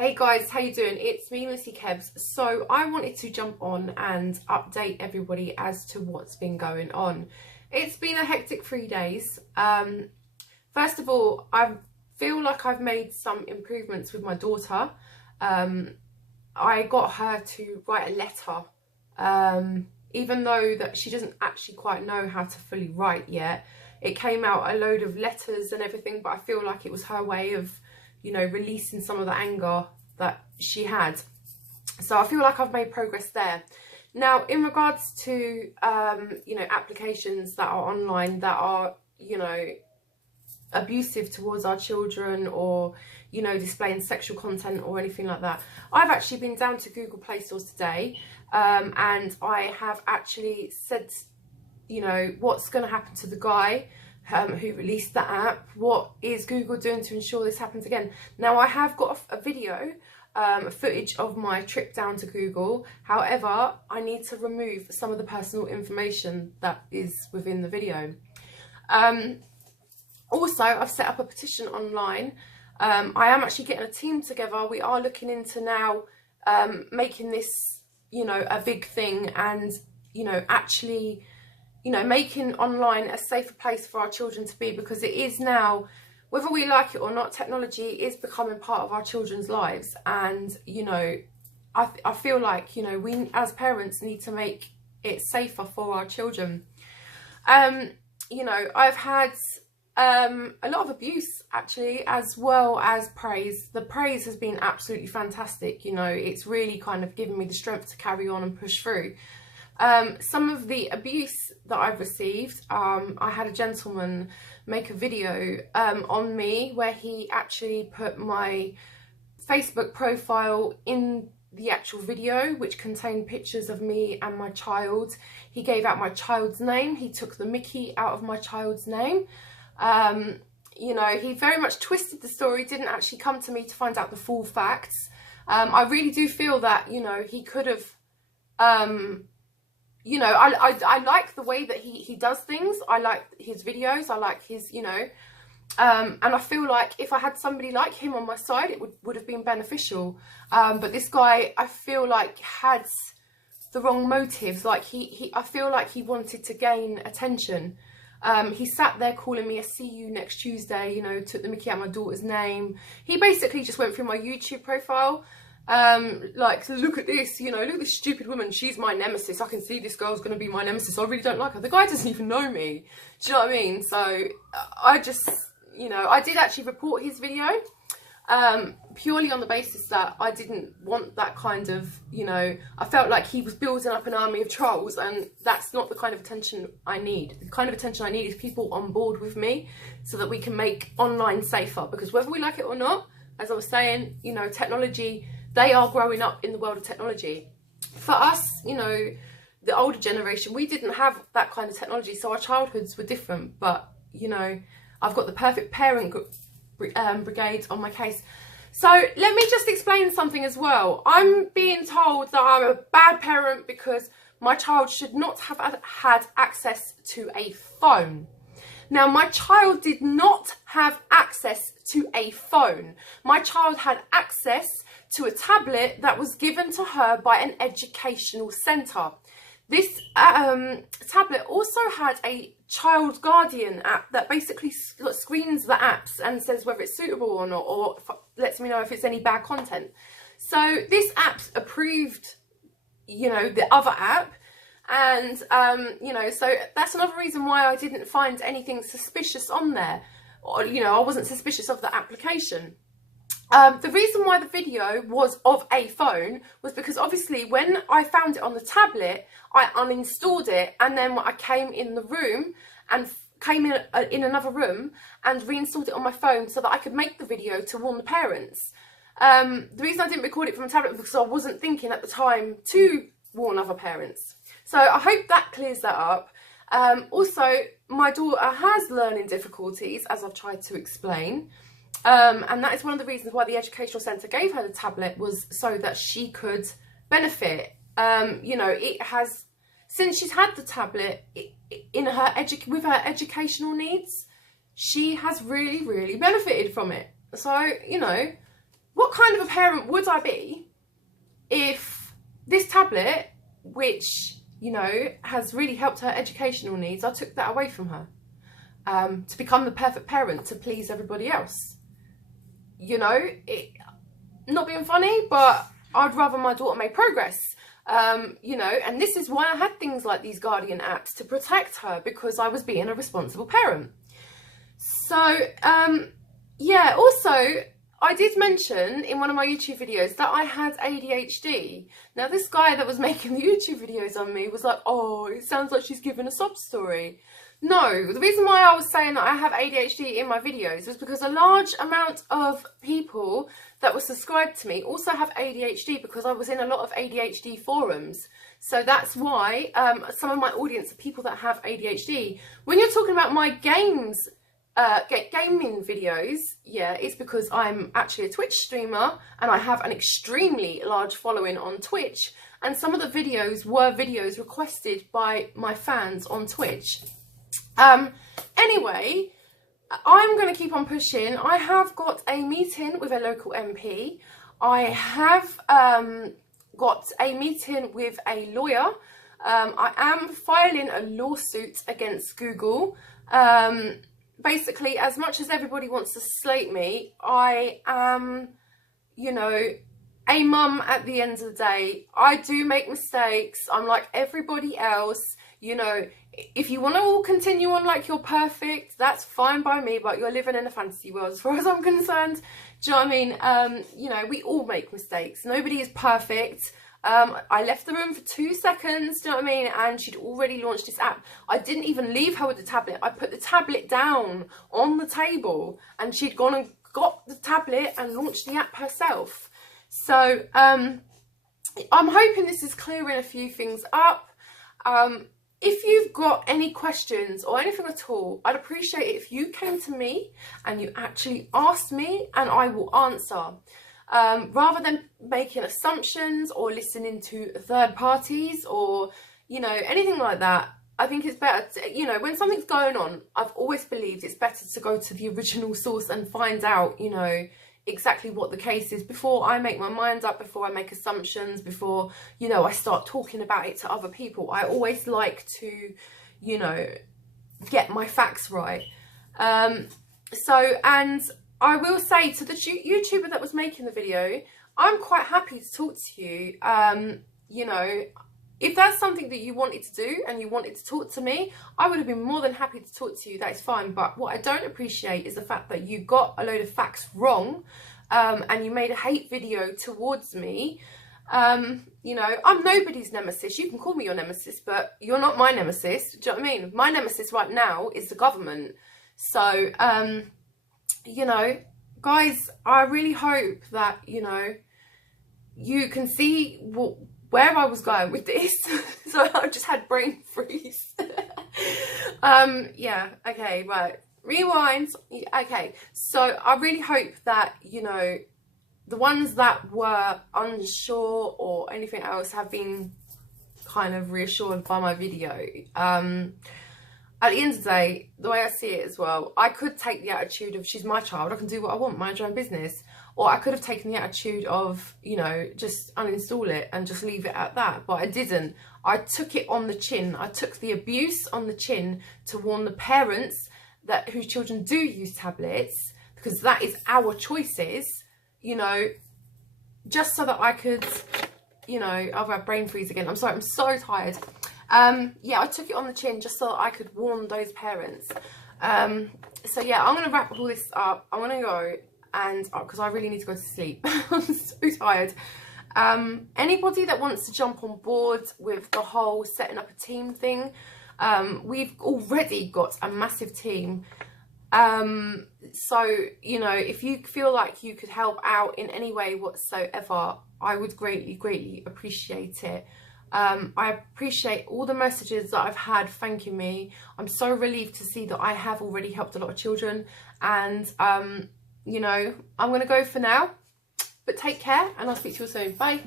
Hey guys, how you doing? It's me, Missy Kebs. So I wanted to jump on and update everybody as to what's been going on. It's been a hectic 3 days. First of all, I feel like I've made some improvements with my daughter. I got her to write a letter, even though that she doesn't actually quite know how to fully write yet. It came out a load of letters and everything, but I feel like it was her way of, you know, releasing some of the anger that she had. So I feel like I've made progress there. Now, in regards to, you know, applications that are online that are, you know, abusive towards our children or, you know, displaying sexual content or anything like that, I've actually been down to Google Play Stores today, and I have actually said, you know, what's going to happen to the guy who released the app. What is Google doing to ensure this happens again? Now, I have got a video, footage of my trip down to Google. However, I need to remove some of the personal information that is within the video. Also, I've set up a petition online. I am actually getting a team together. We are looking into now making this, you know, a big thing, and, you know, actually, you know, making online a safer place for our children to be, because it is now, whether we like it or not, technology is becoming part of our children's lives. And, you know, I feel like, you know, we as parents need to make it safer for our children. You know, I've had a lot of abuse actually, as well as praise. The praise has been absolutely fantastic. You know, it's really kind of given me the strength to carry on and push through. Some of the abuse that I've received, I had a gentleman make a video on me where he actually put my Facebook profile in the actual video, which contained pictures of me and my child. He gave out my child's name. He took the Mickey out of my child's name. You know, he very much twisted the story, didn't actually come to me to find out the full facts. I really do feel that, you know, he could have... you know, I like the way that he does things. I like his videos. I like his, you know, and I feel like if I had somebody like him on my side, it would have been beneficial. But this guy, I feel like, had the wrong motives. Like I feel like he wanted to gain attention. He sat there calling me a "see you next Tuesday," you know, took the Mickey out of my daughter's name. He basically just went through my YouTube profile. Like, look at this, you know, look at this stupid woman, she's my nemesis, I can see this girl's going to be my nemesis, I really don't like her. The guy doesn't even know me, do you know what I mean? So I just, you know, I did actually report his video, purely on the basis that I didn't want that kind of, you know, I felt like he was building up an army of trolls, and that's not the kind of attention I need. The kind of attention I need is people on board with me, so that we can make online safer, because whether we like it or not, as I was saying, you know, technology, they are growing up in the world of technology. For us, you know, the older generation, we didn't have that kind of technology, so our childhoods were different. But, you know, I've got the perfect parent brigade on my case. So let me just explain something as well. I'm being told that I'm a bad parent because my child should not have had access to a phone. Now, my child did not have access to a phone. My child had access to a tablet that was given to her by an educational centre. This tablet also had a child guardian app that basically screens the apps and says whether it's suitable or not, or lets me know if it's any bad content. So this app's approved, you know, the other app. And, you know, so that's another reason why I didn't find anything suspicious on there. Or, you know, I wasn't suspicious of the application. The reason why the video was of a phone was because obviously when I found it on the tablet, I uninstalled it, and then I came in the room and came in another room and reinstalled it on my phone so that I could make the video to warn the parents. The reason I didn't record it from a tablet was because I wasn't thinking at the time to warn other parents. So I hope that clears that up. Also, my daughter has learning difficulties, as I've tried to explain. And that is one of the reasons why the educational centre gave her the tablet, was so that she could benefit. You know, it has, since she's had the tablet in her with her educational needs, she has really benefited from it. So, you know, what kind of a parent would I be if this tablet, which, you know, has really helped her educational needs, I took that away from her to become the perfect parent to please everybody else? You know, not being funny, but I'd rather my daughter make progress. You know, and this is why I had things like these Guardian apps to protect her, because I was being a responsible parent. So, yeah, also, I did mention in one of my YouTube videos that I had ADHD. Now, this guy that was making the YouTube videos on me was like, oh, it sounds like she's giving a sob story. No, the reason why I was saying that I have ADHD in my videos was because a large amount of people that were subscribed to me also have ADHD, because I was in a lot of ADHD forums. So that's why some of my audience are people that have ADHD. When you're talking about my gaming videos, yeah, it's because I'm actually a Twitch streamer and I have an extremely large following on Twitch. And some of the videos were videos requested by my fans on Twitch. Anyway, I'm going to keep on pushing. I have got a meeting with a local MP. I have got a meeting with a lawyer. I am filing a lawsuit against Google. Basically, as much as everybody wants to slate me, I am, you know, a mum at the end of the day. I do make mistakes. I'm like everybody else. You know, if you want to all continue on like you're perfect, that's fine by me, but you're living in a fantasy world as far as I'm concerned. Do you know what I mean? You know, we all make mistakes. Nobody is perfect. I left the room for 2 seconds, do you know what I mean? And she'd already launched this app. I didn't even leave her with the tablet. I put the tablet down on the table and she'd gone and got the tablet and launched the app herself. So, I'm hoping this is clearing a few things up. If you've got any questions or anything at all, I'd appreciate it if you came to me and you actually asked me and I will answer. Rather than making assumptions or listening to third parties or, you know, anything like that. I think it's better to, you know, when something's going on, I've always believed it's better to go to the original source and find out, you know, exactly what the case is before I make my mind up, before I make assumptions, before, you know, I start talking about it to other people. I always like to, you know, get my facts right. And I will say to the YouTuber that was making the video, I'm quite happy to talk to you. You know, if that's something that you wanted to do and you wanted to talk to me, I would have been more than happy to talk to you. That is fine. But what I don't appreciate is the fact that you got a load of facts wrong and you made a hate video towards me. You know, I'm nobody's nemesis. You can call me your nemesis, but you're not my nemesis. Do you know what I mean? My nemesis right now is the government. So, you know, guys, I really hope that, you know, you can see where I was going with this. So I just had brain freeze. Yeah, okay, right. Rewind. Okay, so I really hope that, you know, the ones that were unsure or anything else have been kind of reassured by my video. At the end of the day, the way I see it as well, I could take the attitude of she's my child, I can do what I want, mind your own business. Or I could have taken the attitude of, you know, just uninstall it and just leave it at that. But I didn't. I took it on the chin. I took the abuse on the chin to warn the parents that whose children do use tablets, because that is our choices, you know, just so that I could, you know, I've had brain freeze again. I'm sorry, I'm so tired. Yeah, I took it on the chin just so that I could warn those parents. So yeah, I'm going to wrap all this up. I'm going to go and because I really need to go to sleep. I'm so tired. Anybody that wants to jump on board with the whole setting up a team thing, we've already got a massive team. So, you know, if you feel like you could help out in any way whatsoever, I would greatly appreciate it. I appreciate all the messages that I've had thanking me. I'm so relieved to see that I have already helped a lot of children, and you know, I'm going to go for now, but take care and I'll speak to you soon. Bye.